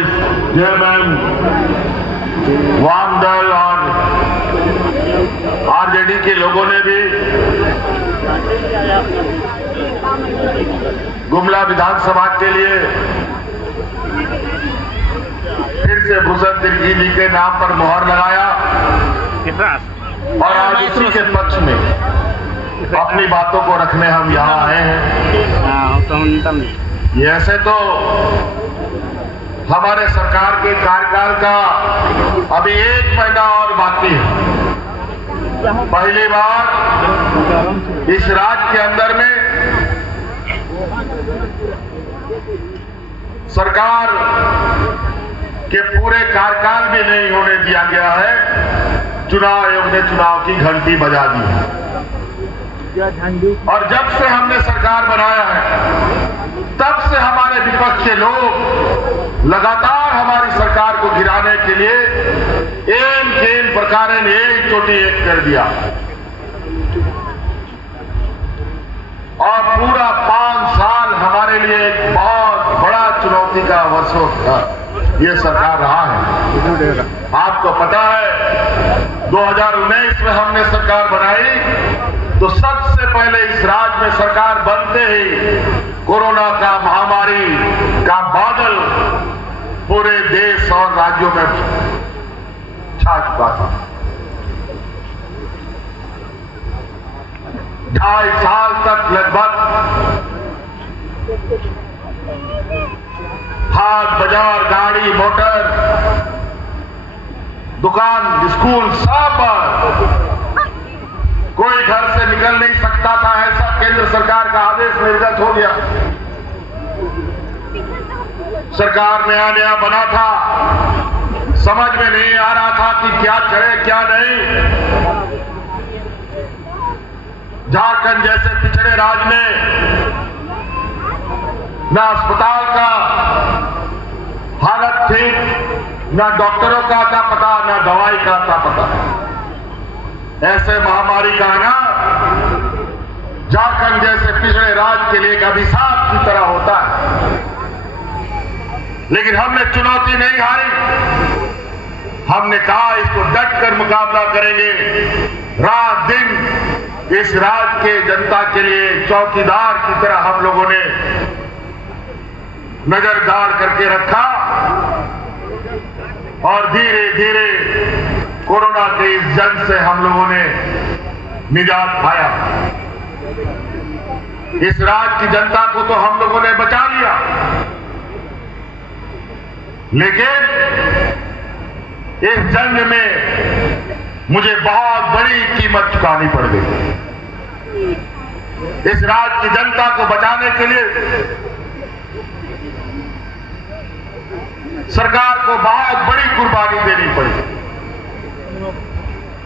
प्रदेश chairman वामदल और RJD के लोगों ने भी गुमला विधानसभा के लिए फिर से भूषण तिर्की जी के नाम पर मोहर लगाया और आज उसी के पक्ष में अपनी बातों को रखने हम यहाँ आए हैं। ऐसे तो हमारे सरकार के कार्यकाल का अभी 1 महीना और बाकी है। पहली बार इस राज्य के अंदर में सरकार के पूरे कार्यकाल भी नहीं होने दिया गया है। चुनाव आयोग ने चुनाव की घंटी बजा दी है और जब से हमने सरकार बनाया है तब से हमारे विपक्ष के लोग लगातार हमारी सरकार को गिराने के लिए एन केन प्रकार ने एक चोटी एक कर दिया और पूरा 5 साल हमारे लिए एक बहुत बड़ा चुनौती का वर्षों का ये सरकार रहा है। आपको पता है 2019 में हमने सरकार बनाई तो सबसे पहले इस राज्य में सरकार बनते ही कोरोना का महामारी का बादल पूरे देश और राज्यों में छा चुका था। 2.5 साल तक लगभग हाट बाजार गाड़ी मोटर दुकान स्कूल सब कोई घर से निकल नहीं सकता था। ऐसा केंद्र सरकार का आदेश निर्गत हो गया। सरकार नया नया बना था, समझ में नहीं आ रहा था कि क्या करे क्या नहीं। झारखंड जैसे पिछड़े राज्य में न अस्पताल का हालत ठीक, न डॉक्टरों का था पता, न दवाई का था पता। ऐसे महामारी का आना झारखंड जैसे पिछड़े राज्य के लिए एक अभिशाप की तरह होता है। लेकिन हमने चुनौती नहीं हारी। हमने कहा इसको डट कर मुकाबला करेंगे। रात दिन इस राज्य के जनता के लिए चौकीदार की तरह हम लोगों ने नजरदार करके रखा और धीरे धीरे कोरोना के इस जंग से हम लोगों ने निजात पाया। इस राज्य की जनता को तो हम लोगों ने बचा लिया, लेकिन इस जंग में मुझे बहुत बड़ी कीमत चुकानी पड़ गई। इस राज्य की जनता को बचाने के लिए सरकार को बहुत बड़ी कुर्बानी देनी पड़ी।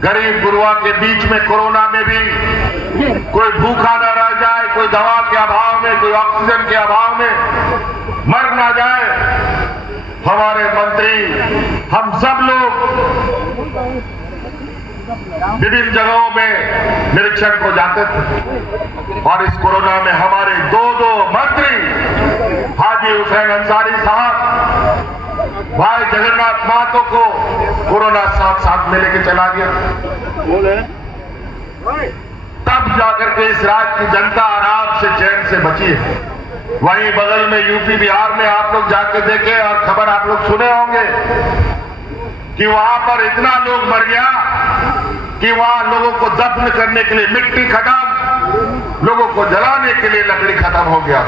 गरीब गुरुआ के बीच में कोरोना में भी कोई भूखा न रह जाए, कोई दवा के अभाव में, कोई ऑक्सीजन के अभाव में मर ना जाए। हमारे मंत्री हम सब लोग विभिन्न जगहों में निरीक्षण को जाते थे और इस कोरोना में हमारे 2 मंत्री हाजी हुसैन अंसारी साहब, भाई जगन्नाथ महतो को कोरोना साथ में लेके चला गया। तब जाकर के इस राज्य की जनता आराम से चैन से बची है। वहीं बगल में यूपी बिहार में आप लोग जाके देखे और खबर आप लोग सुने होंगे कि वहां पर इतना लोग मर गया कि वहां लोगों को दफन करने के लिए मिट्टी खत्म, लोगों को जलाने के लिए लकड़ी खत्म हो गया।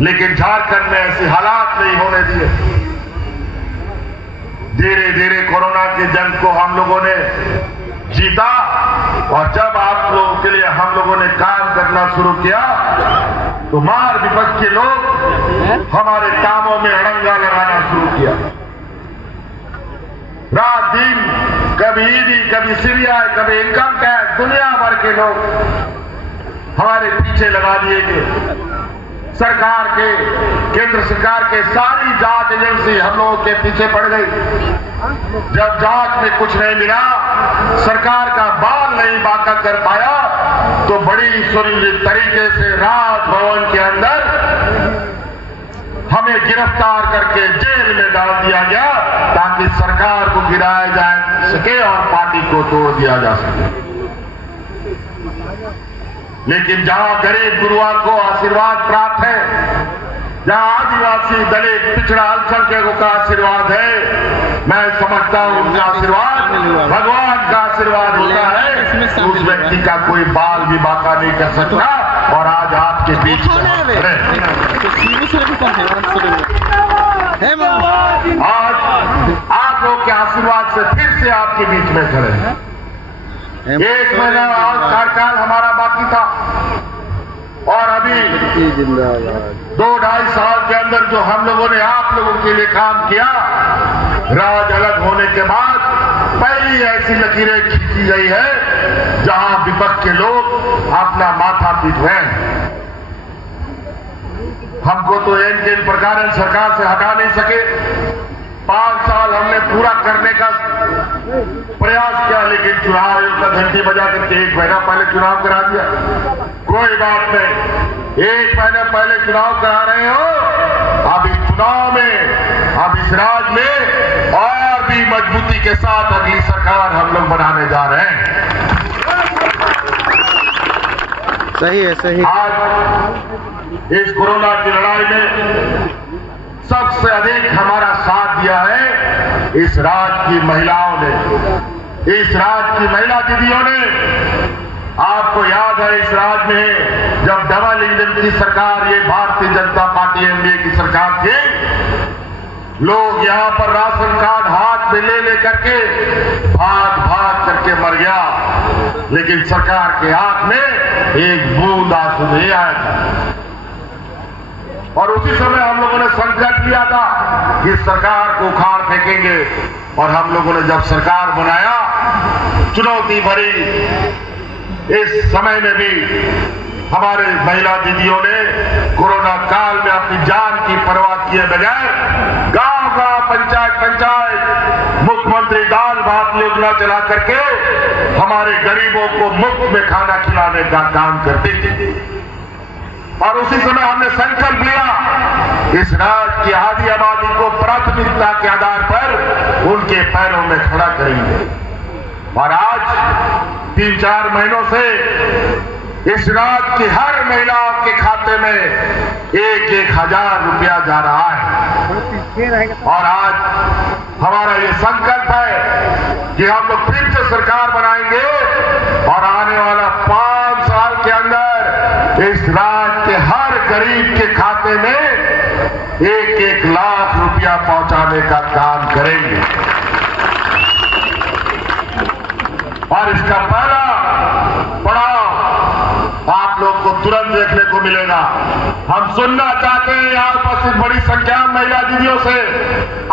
लेकिन झारखंड में ऐसे हालात नहीं होने दिए। धीरे धीरे कोरोना के जंग को हम लोगों ने जीता और जब आप लोगों के लिए हम लोगों ने काम करना शुरू किया तो मार विपक्ष के लोग हमारे कामों में अड़ंगा लगाना शुरू किया। रात दिन कभी ईडी, कभी सीबीआई, कभी इनकम टैक्स, दुनिया भर के लोग हमारे पीछे लगा दिए गए। सरकार के, केंद्र सरकार के सारी जांच एजेंसी हम लोगों के पीछे पड़ गई। जब जांच में कुछ नहीं मिला, सरकार का बाल नहीं बांका कर पाया तो बड़ी सुनिश्चित तरीके से राजभवन के अंदर हमें गिरफ्तार करके जेल में डाल दिया गया ताकि सरकार को गिराया जा सके और पार्टी को तोड़ दिया जा सके। लेकिन जहां गरीब गुरुआ को आशीर्वाद प्राप्त है, जहां आदिवासी दलित पिछड़ा अल्पसंख्यकों का आशीर्वाद है, मैं समझता हूं उनका आशीर्वाद भगवान का आशीर्वाद होता है। उस व्यक्ति का कोई बाल भी बांका नहीं कर सकता और आज आपके बीच में खड़े आज आप लोग के आशीर्वाद से फिर से आपके बीच में खड़े हैं। 1 महीना और कार्यकाल हमारा बाकी था और अभी 2-2.5 साल के अंदर जो हम लोगों ने आप लोगों के लिए काम किया, राज अलग होने के बाद पहली ऐसी लकीरें खींची गई है जहां विपक्ष के लोग अपना माथा पीट रहे हैं। हमको तो इन प्रकार सरकार से हटा नहीं सके। 5 साल हमने पूरा करने का प्रयास किया, लेकिन चुनाव आयोग का घंटी बजा करके 1 महीना पहले चुनाव करा दिया। कोई बात नहीं, 1 महीना पहले चुनाव करा रहे हो, अब इस चुनाव में, अब इस राज्य में और भी मजबूती के साथ अगली सरकार हम लोग बनाने जा रहे हैं। सही है, सही। आज इस कोरोना की लड़ाई में सबसे अधिक हमारा साथ दिया है इस राज्य की महिलाओं ने, इस राज्य की महिला दीदियों ने। आपको याद है इस राज्य में जब डबल इंजन की सरकार, ये भारतीय जनता पार्टी एनडीए की सरकार थी, लोग यहां पर राशन कार्ड हाथ में ले करके भाग करके मर गया, लेकिन सरकार के आंख में एक बूंद आंसू नहीं आया था। और उसी समय हम लोगों ने संकल्प लिया था कि सरकार को उखाड़ फेंकेंगे, और हम लोगों ने जब सरकार बनाया, चुनौती भरी इस समय में भी हमारे महिला दीदियों ने कोरोना काल में अपनी जान की परवाह किए बगैर गांव-गांव, पंचायत मुख्यमंत्री दाल भात योजना चला करके हमारे गरीबों को मुफ्त में खाना खिलाने का काम करती थी। और उसी समय हमने संकल्प लिया इस राज्य की आधी आबादी को प्राथमिकता के आधार पर उनके पैरों में खड़ा करेंगे। और आज 3-4 महीनों से इस राज्य की हर महिलाओं के खाते में 1,000 रुपया जा रहा है। और आज हमारा ये संकल्प है कि हम लोग फिर से सरकार बनाएंगे और आने वाला 5 साल के अंदर इस राज्य के हर गरीब के खाते में 1-1 लाख रुपया पहुंचाने का काम करेंगे। और इसका पहला पड़ाव आप लोग को तुरंत देखने को मिलेगा। हम सुनना चाहते हैं यहाँ उपस्थित बड़ी संख्या में महिला दीदियों से,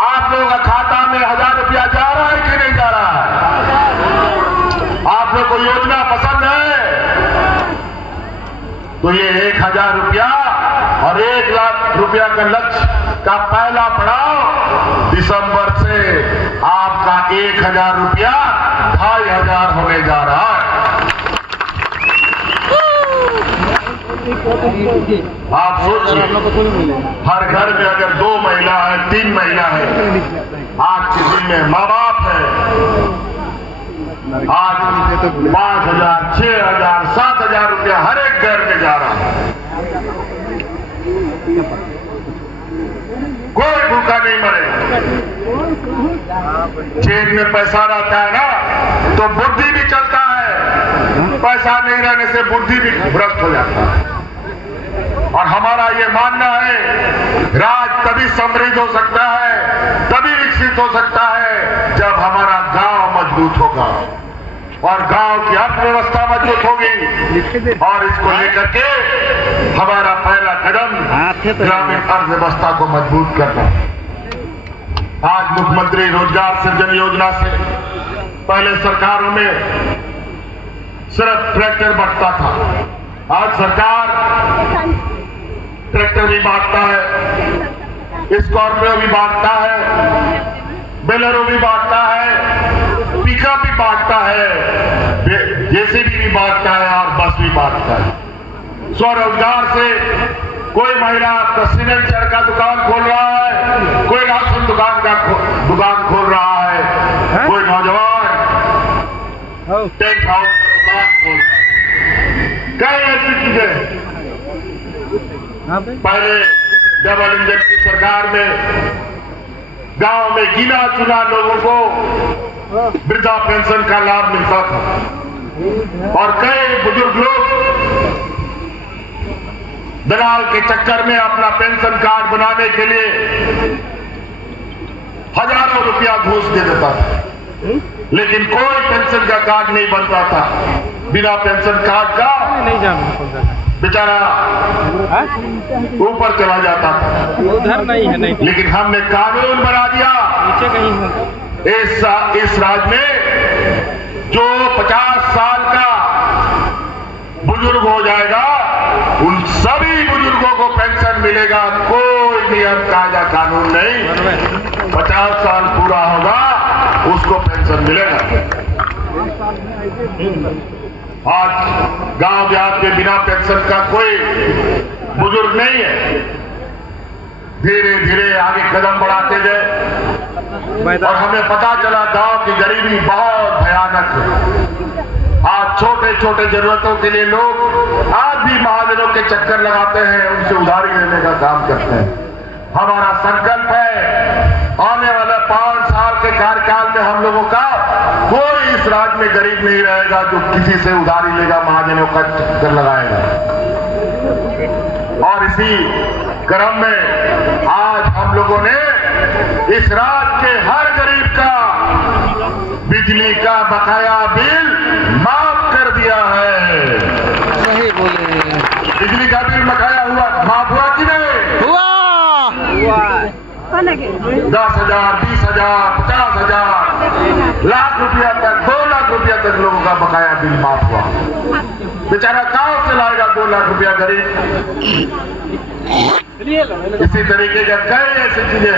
आप लोगों का खाता में 1,000 रुपया जा रहा है कि नहीं जा रहा है? आप लोग को योजना पसंद है तो ये 1,000 रुपया और 1 लाख रुपया का लक्ष्य का पहला पड़ाव दिसंबर से आपका 1,000 रुपया 2,500 होने जा रहा है। आप सोचिए, हर घर में अगर 2 महिला है, 3 महिला है, आज के दिन में माँ बाप है, आज 5,000, 6,000, 7,000 रुपया हर एक घर में जा रहा है। कोई भूखा नहीं मरेगा। जेब में पैसा रहता है ना तो बुद्धि भी चलता है, पैसा नहीं रहने से बुद्धि भी भ्रष्ट हो जाता है। और हमारा ये मानना है राज्य तभी समृद्ध हो सकता है, तभी विकसित हो सकता है जब हमारा गांव मजबूत होगा और गांव की अर्थव्यवस्था मजबूत होगी। और इसको लेकर के हमारा पहला कदम ग्रामीण अर्थव्यवस्था को मजबूत करना। आज मुख्यमंत्री रोजगार सृजन योजना से पहले सरकारों में सिर्फ ट्रैक्टर बांटता था, आज सरकार ट्रैक्टर भी बांटता है, स्कॉर्पियो भी बांटता है, बेलेरो भी बांटता है, पिकअप भी बांटता है, जेसीबी भी बांटता है और बस भी बांटता है। स्वरोजगार से कोई महिला आपका सीमेंट चढ़ का दुकान खोल रहा है, कोई राशन दुकान खोल रहा है, कोई नौजवान टेंट हाउस का दुकान खोल रहा है। कई ऐसी चीजें पहले डबल इंजन की सरकार में गांव में गिना चुना लोगों को वृद्धा पेंशन का लाभ मिलता था और कई बुजुर्ग लोग दलाल के चक्कर में अपना पेंशन कार्ड बनाने के लिए हजारों रुपया घूस दे देता था, लेकिन कोई पेंशन का कार्ड नहीं बनता था। बिना पेंशन कार्ड का बेचारा ऊपर चला जाता था। उधर नहीं है, नहीं। लेकिन हमने कानून बना दिया नीचे कहीं है। इस राज्य में जो 50 साल का बुजुर्ग हो जाएगा उन सभी बुजुर्गों को पेंशन मिलेगा। कोई नियम कायदा कानून नहीं, 50 साल पूरा होगा उसको पेंशन मिलेगा। आज गांव देहात में बिना पेंशन का कोई बुजुर्ग नहीं है। धीरे धीरे आगे कदम बढ़ाते गए और हमें पता चला गांव की गरीबी बहुत भयानक है। आज छोटे छोटे जरूरतों के लिए लोग आज भी महाजनों के चक्कर लगाते हैं, उनसे उधारी लेने का काम करते हैं। हमारा संकल्प है आने वाले 5 साल के कार्यकाल में हम लोगों का कोई इस राज्य में गरीब नहीं रहेगा जो किसी से उधारी लेगा, महाजनों का चक्कर लगाएगा। और इसी क्रम में आज हम लोगों ने इस राज्य के हर गरीब का बिजली का बकाया बिल माफ कर दिया है। सही बोले। बिजली का बिल बकाया माफ हुआ कि नहीं? हुआ। 10,000, 20,000, 50,000, लाख रुपया तक, 2 लाख रुपया तक लोगों का बकाया बिल माफ हुआ। बेचारा कहां से लाएगा 2 लाख रुपया गरीब? इसी तरीके का कई ऐसी चीजें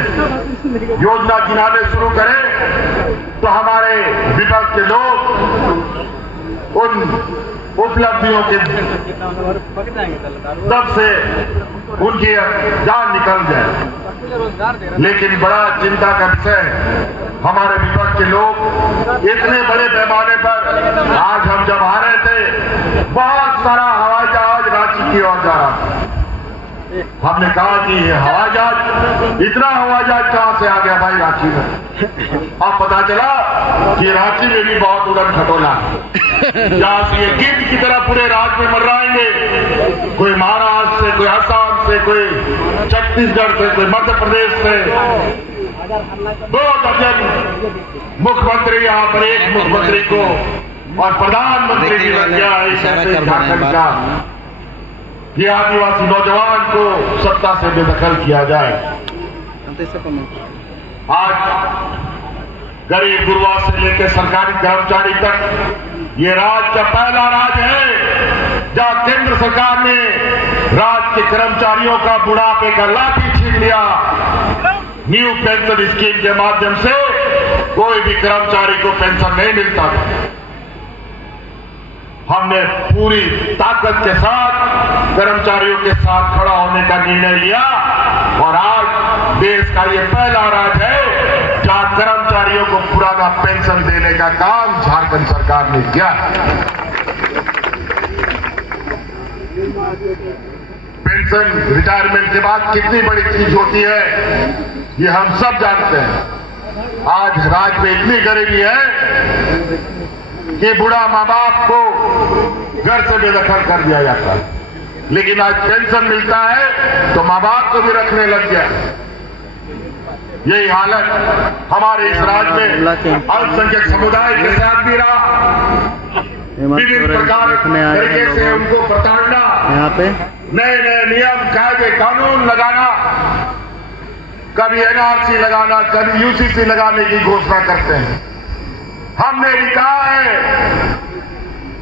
योजना गिनाने शुरू करें तो हमारे विपक्ष के लोग उन उपलब्धियों के दब से उनकी जान निकल जाए। लेकिन बड़ा चिंता का विषय है, हमारे विपक्ष के लोग इतने बड़े पैमाने पर आज हम जब आ रहे थे बहुत सारा हवाई जहाज रांची की ओर जा रहा था। हमने कहा कि ये हवाई जहाज, इतना हवाई जहाज कहां से आ गया भाई रांची में? अब पता चला कि रांची में भी बहुत उड़न खटोला जहां से ये गिद्ध की तरह पूरे राज्य में मंडराएंगे। कोई महाराष्ट्र से, कोई असम से, कोई छत्तीसगढ़ से, कोई मध्य प्रदेश से। 2 दर्जन मुख्यमंत्री यहाँ पर एक मुख्यमंत्री को और प्रधानमंत्री भी लग गया है झारखंड का। ये आदिवासी नौजवान को सत्ता से बेदखल किया जाए। आज गरीब गुरुआ से लेकर सरकारी कर्मचारी तक ये राज्य का पहला राज्य है जहां केंद्र सरकार ने राज्य के कर्मचारियों का बुढ़ापे का लाठी छीन लिया। न्यू पेंशन स्कीम के माध्यम से कोई भी कर्मचारी को पेंशन नहीं मिलता था। हमने पूरी ताकत के साथ कर्मचारियों के साथ खड़ा होने का निर्णय लिया और आज देश का ये पहला राज्य है जहां कर्मचारियों को पुराना पेंशन देने का काम झारखंड सरकार ने किया। पेंशन रिटायरमेंट के बाद कितनी बड़ी चीज होती है ये हम सब जानते हैं। आज राज्य में इतनी गरीबी है कि बूढ़ा माँ बाप को घर से बेदखल कर दिया जाता है, लेकिन आज पेंशन मिलता है तो माँ बाप को भी रखने लग गया। यही हालत हमारे इस राज्य में अल्पसंख्यक समुदाय के साथ भी रहा। विभिन्न प्रकार तरीके से उनको प्रताड़ना, यहाँ पे नए नए नियम कायदे कानून लगाना, कभी एनआरसी लगाना, कभी यूसीसी लगाने की घोषणा करते हैं। हमने भी कहा है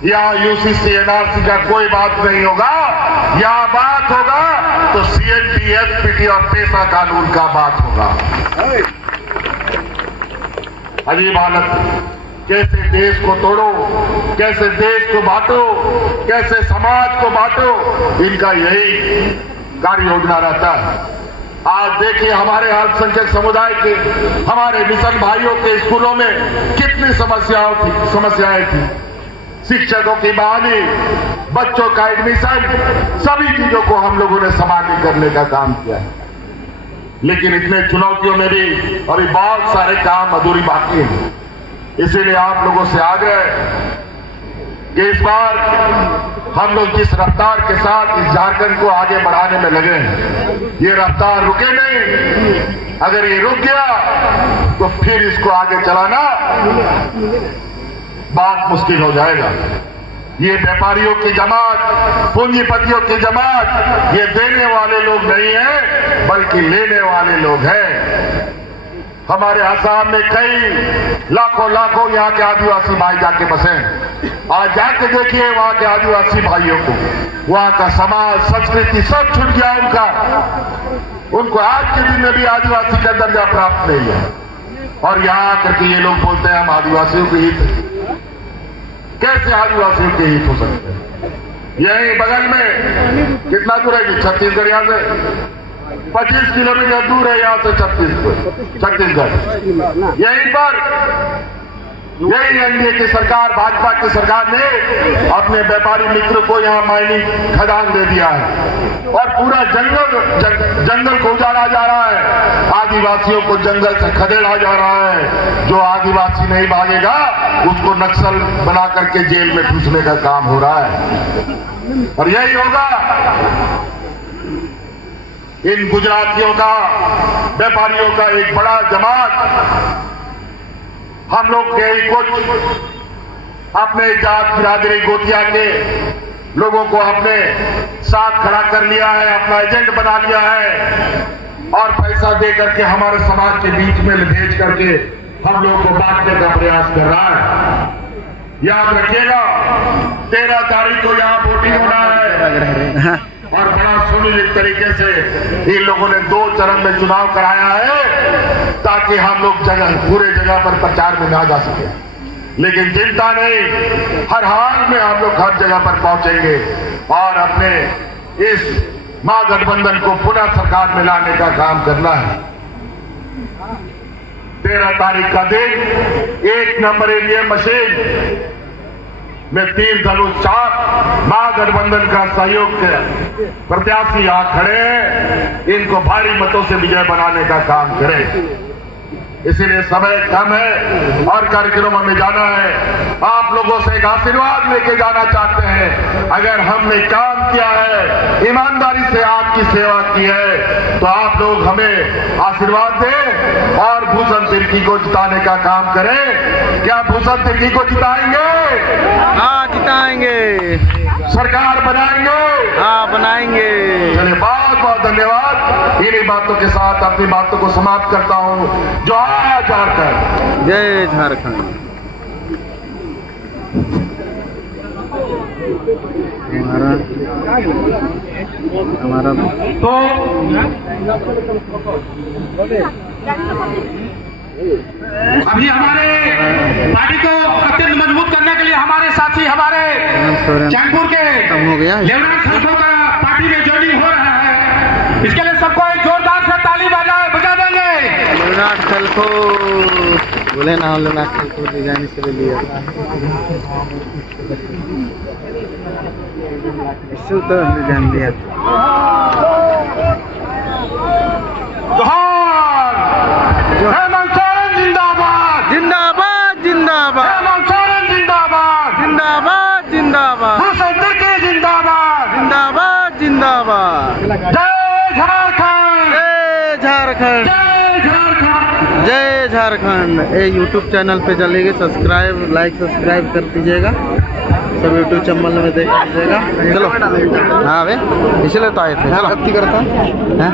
यहाँ यूसीसी एनआरसी का कोई बात नहीं होगा, यहाँ बात होगा तो सीएनटी, एसपीटी और पेशा कानून का बात होगा। अजीब हालत, कैसे देश को तोड़ो, कैसे देश को बांटो, कैसे समाज को बांटो, इनका यही कार्य योजना रहता है। आज देखिए हमारे अल्पसंख्यक समुदाय के, हमारे मिशन भाइयों के स्कूलों में कितनी समस्याएं थी। शिक्षकों की बहाली, बच्चों का एडमिशन, सभी चीजों को हम लोगों ने समाप्त करने का काम किया है। लेकिन इतने चुनौतियों में भी अभी बहुत सारे काम अधूरी बाकी हैं। इसीलिए आप लोगों से आग्रह है कि इस बार हम लोग जिस रफ्तार के साथ इस झारखंड को आगे बढ़ाने में लगे हैं, ये रफ्तार रुके नहीं। अगर ये रुक गया तो फिर इसको आगे चलाना बहुत मुश्किल हो जाएगा। ये व्यापारियों की जमात, पूंजीपतियों की जमात, ये देने वाले लोग नहीं है बल्कि लेने वाले लोग हैं। हमारे आसाम में कई लाखों यहाँ के आदिवासी भाई जाके बसे। आज जाके देखिए वहां के आदिवासी भाइयों को, वहां का समाज, संस्कृति सब छूट गया उनको आज के दिन में भी आदिवासी का दर्जा प्राप्त नहीं है। और यहाँ आकर के ये लोग बोलते हैं हम आदिवासियों के हित। कैसे आदिवासियों के हित हो सकते हैं? यही बगल में कितना दूर है? छत्तीसगढ़ यहाँ से 25 किलोमीटर दूर है यहाँ से छत्तीसगढ़। यहीं पर यही एनडीए की सरकार, भाजपा की सरकार ने अपने व्यापारी मित्र को यहाँ माइनिंग खदान दे दिया है और पूरा जंगल को उजाड़ा जा रहा है। आदिवासियों को जंगल से खदेड़ा जा रहा है। जो आदिवासी नहीं भागेगा उसको नक्सल बना करके जेल में ठूसने का काम हो रहा है। और यही होगा इन गुजरातियों का, व्यापारियों का एक बड़ा जमात हम लोग के ही कुछ अपने जात बिरादरी गोतिया के लोगों को अपने साथ खड़ा कर लिया है, अपना एजेंट बना लिया है और पैसा दे करके हमारे समाज के बीच में भेज करके हम लोग को बांटने का प्रयास कर रहा है। याद रखिएगा 13 तारीख को यहाँ वोटिंग होना है और बड़ा सुनिश्चित तरीके से इन लोगों ने 2 चरण में चुनाव कराया है ताकि हम लोग पूरे जगह पर प्रचार में ना जा सके। लेकिन चिंता नहीं, हर हाल में हम लोग हर जगह पर पहुंचेंगे और अपने इस महागठबंधन को पुनः सरकार में लाने का काम करना है। 13 तारीख का दिन 1 नंबर ईवीएम मशीन में तीर धनुष चाप महागठबंधन का सहयोग के प्रत्याशी यहाँ खड़े हैं, इनको भारी मतों से विजय बनाने का काम करें। इसीलिए समय कम है और कार्यक्रमों में जाना है। आप लोगों से एक आशीर्वाद लेके जाना चाहते हैं। अगर हमने काम किया है, ईमानदारी से आपकी सेवा की है, तो आप लोग हमें आशीर्वाद दें और भूषण तिर्की को जिताने का काम करें। क्या भूषण तिर्की को जिताएंगे? हाँ जिताएंगे। सरकार बनाएंगे? हाँ बनाएंगे। चलिए बहुत बहुत धन्यवाद। इन्हीं बातों के साथ अपनी बातों को समाप्त करता हूँ। जय झारखंड। जय झारखंड। हमारा तो अभी हमारे पार्टी को अत्यंत मजबूत करने के लिए हमारे साथी, हमारे चैनपुर के लेफ्टिनेंट खलखो का पार्टी में ज्वाइनिंग हो रहा है। इसके लिए सबको एक जोरदार से ताली बजा देंगे। लेफ्टिनेंट खलखो बोले ना, लेफ्टिनेंट खलखो डिजाइन से ले लिया इससे तो डिजाइन दिया। हेमंत सोरेन जिंदाबाद, जिंदाबाद जिंदाबाद, हेमंत सोरेन जिंदाबाद, जिंदाबाद जिंदाबाद, भूषण तिर्की जिंदाबाद, जिंदाबाद जिंदाबाद। जय झारखंड, जय झारखंड, जय झारखंड, जय झारखंड। ये यूट्यूब चैनल पे चलेगी, सब्सक्राइब लाइक सब्सक्राइब कर दीजिएगा, सब यूट्यूब चैनल में देख लीजिएगा। चलो हाँ भाई, इसलिए तो आए थे। चलो करता है।